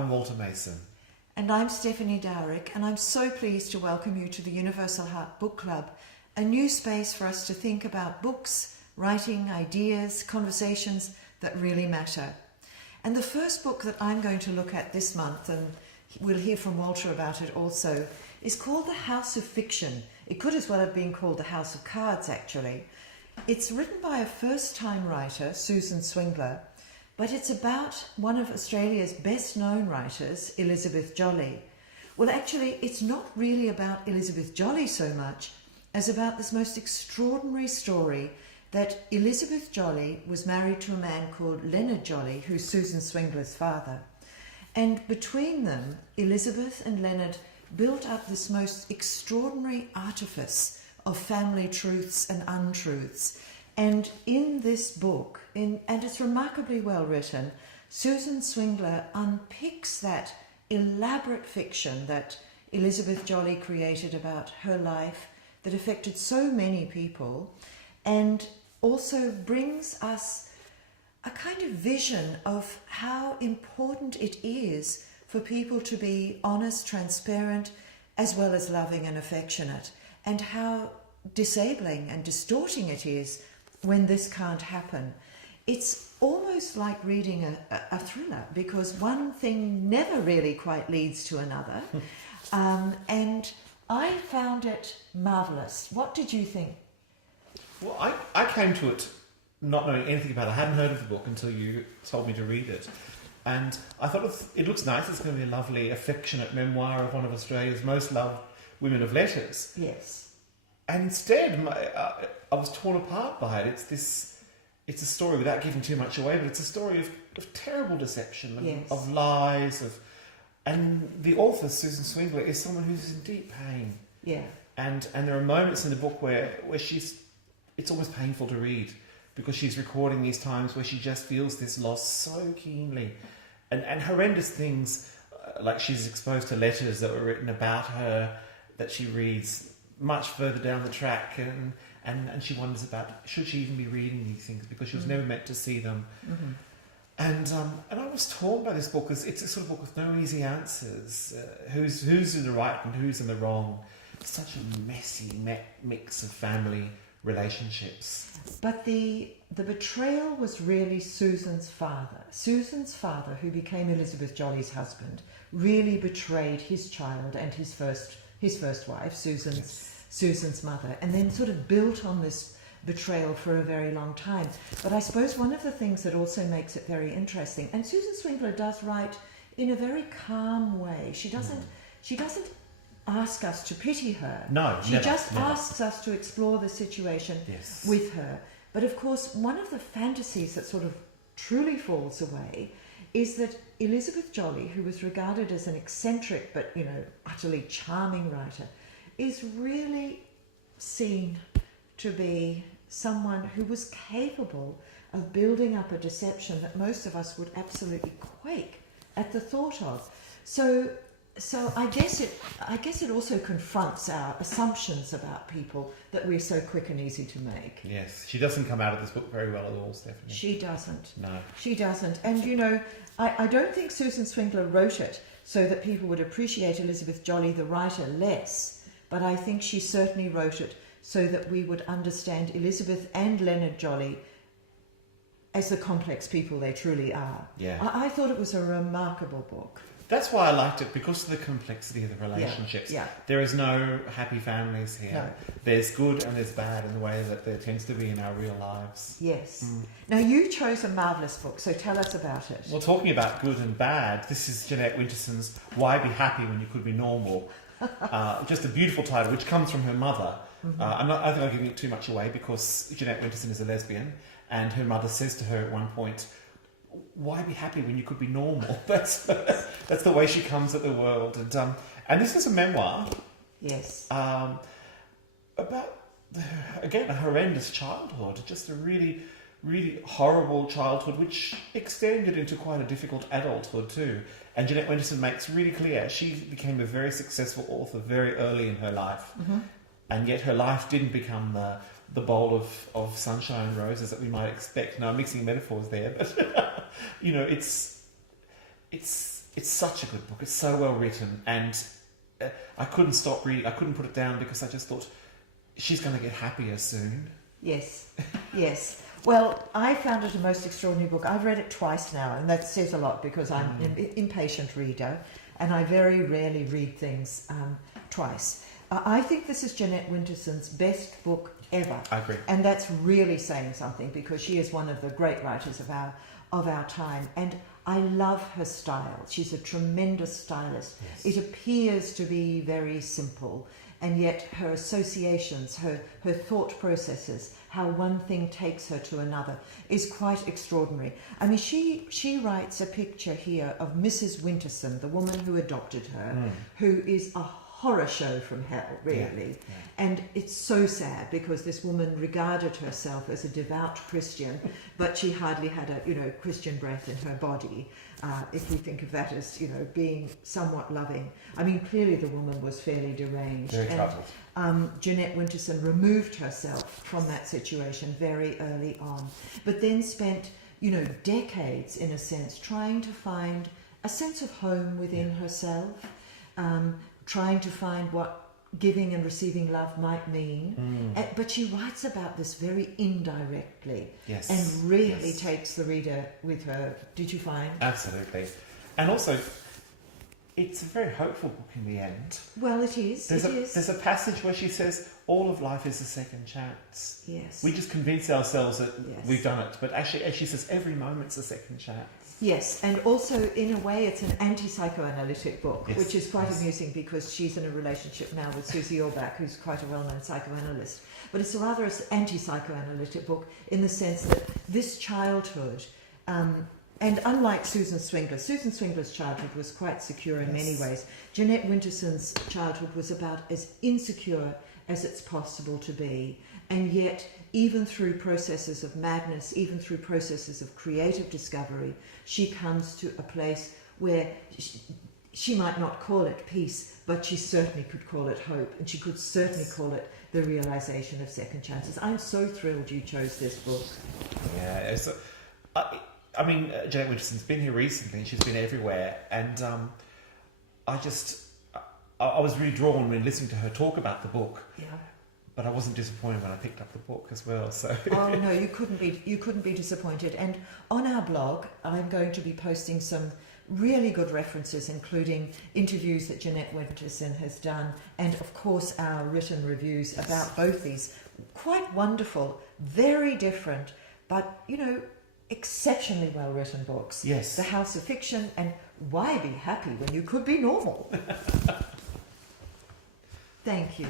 I'm Walter Mason. And I'm Stephanie Dowrick, and I'm so pleased to welcome you to the Universal Heart Book Club, a new space for us to think about books, writing, ideas, conversations that really matter. And the first book that I'm going to look at this month, and we'll hear from Walter about it also, is called The House of Fiction. It could as well have been called The House of Cards, actually. It's written by a first-time writer, Susan Swingler, but it's about one of Australia's best-known writers, Elizabeth Jolley. Well, actually, it's not really about Elizabeth Jolley so much as about this most extraordinary story that Elizabeth Jolley was married to a man called Leonard Jolley, who's Susan Swingler's father. And between them, Elizabeth and Leonard built up this most extraordinary artifice of family truths and untruths. And in this book, and it's remarkably well written, Susan Swingler unpicks that elaborate fiction that Elizabeth Jolley created about her life that affected so many people, and also brings us a kind of vision of how important it is for people to be honest, transparent, as well as loving and affectionate, and how disabling and distorting it is when this can't happen. It's almost like reading a thriller, because one thing never really quite leads to another. And I found it marvellous. What did you think? Well, I came to it not knowing anything about it. I hadn't heard of the book until you told me to read it. And I thought it looks nice. It's going to be a lovely, affectionate memoir of one of Australia's most loved women of letters. Yes. And instead, I was torn apart by it. It's a story, without giving too much away, but it's a story of terrible deception, Yes. of lies, and the author, Susan Swingler, is someone who's in deep pain. Yeah. And there are moments in the book where it's almost painful to read, because she's recording these times where she just feels this loss so keenly. And horrendous things, like she's exposed to letters that were written about her that she reads much further down the track, and she wonders about, should she even be reading these things, because she was never meant to see them. Mm-hmm. And I was torn by this book, because it's a sort of book with no easy answers. Who's in the right and who's in the wrong? Such a messy mix of family relationships. But the betrayal was really Susan's father. Susan's father, who became Elizabeth Jolley's husband, really betrayed his child and his first wife, Susan's mother, and then sort of built on this betrayal for a very long time. But I suppose one of the things that also makes it very interesting, and Susan Swingler does write in a very calm way. She doesn't ask us to pity her. No, she never, just never. asks us to explore the situation Yes. with her. But of course, one of the fantasies that sort of truly falls away is that Elizabeth Jolley, who was regarded as an eccentric but, utterly charming writer, is really seen to be someone who was capable of building up a deception that most of us would absolutely quake at the thought of. So I guess it also confronts our assumptions about people that we're so quick and easy to make. Yes, she doesn't come out of this book very well at all, Stephanie. She doesn't. No. She doesn't. And, I don't think Susan Swingler wrote it so that people would appreciate Elizabeth Jolley, the writer, less. But I think she certainly wrote it so that we would understand Elizabeth and Leonard Jolley as the complex people they truly are. Yeah. I thought it was a remarkable book. That's why I liked it, because of the complexity of the relationships. Yeah. There is no happy families here. No. There's good and there's bad in the way that there tends to be in our real lives. Yes. Now, you chose a marvellous book, so tell us about it. Well, talking about good and bad, this is Jeanette Winterson's Why Be Happy When You Could Be Normal? Just a beautiful title, which comes from her mother. Mm-hmm. I think I'm giving it too much away, because Jeanette Winterson is a lesbian, and her mother says to her at one point, why be happy when you could be normal? That's the way she comes at the world. And this is a memoir. Yes. About, again, a horrendous childhood. Just a really, really horrible childhood, which extended into quite a difficult adulthood too. And Jeanette Winterson makes really clear she became a very successful author very early in her life. Mm-hmm. And yet her life didn't become the bowl of sunshine and roses that we might expect. Now, I'm mixing metaphors there, but it's it's such a good book. It's so well written, and I couldn't stop reading. I couldn't put it down because I just thought she's going to get happier soon. Yes, yes. Well, I found it a most extraordinary book. I've read it twice now, and that says a lot because I'm an impatient reader, and I very rarely read things twice. I think this is Jeanette Winterson's best book ever. I agree. And that's really saying something because she is one of the great writers of our time. And I love her style. She's a tremendous stylist. Yes. It appears to be very simple, and yet her associations, her thought processes, how one thing takes her to another is quite extraordinary. I mean, she writes a picture here of Mrs. Winterson, the woman who adopted her, who is a horror show from hell, really. Yeah. And it's so sad because this woman regarded herself as a devout Christian, but she hardly had a Christian breath in her body. If we think of that as being somewhat loving, I mean, clearly the woman was fairly deranged. Very troubled. Jeanette Winterson removed herself from that situation very early on, but then spent decades, in a sense, trying to find a sense of home within herself. Trying to find what giving and receiving love might mean. But she writes about this very indirectly. Yes. And really takes the reader with her. Did you find? Absolutely. And also, it's a very hopeful book in the end. Well, it is. There's a passage where she says, all of life is a second chance. Yes. We just convince ourselves that we've done it. But actually, as she says, every moment's a second chance. Yes, and also in a way it's an anti-psychoanalytic book, Yes. which is quite amusing because she's in a relationship now with Susie Orbach, who's quite a well-known psychoanalyst. But it's a rather anti-psychoanalytic book in the sense that this childhood, and unlike Susan Swingler's childhood was quite secure in many ways. Jeanette Winterson's childhood was about as insecure as it's possible to be, and yet even through processes of madness, even through processes of creative discovery, she comes to a place where she might not call it peace, but she certainly could call it hope, and she could certainly call it the realization of second chances. I'm so thrilled you chose this book. Yeah, I mean, Jeanette Winterson's been here recently, and she's been everywhere, and I was really drawn when listening to her talk about the book. Yeah. But I wasn't disappointed when I picked up the book as well. So Oh no, you couldn't be disappointed. And on our blog, I'm going to be posting some really good references, including interviews that Jeanette Winterson has done, and of course our written reviews about both these quite wonderful, very different, but exceptionally well written books. Yes. The House of Fiction and Why Be Happy When You Could Be Normal. Thank you.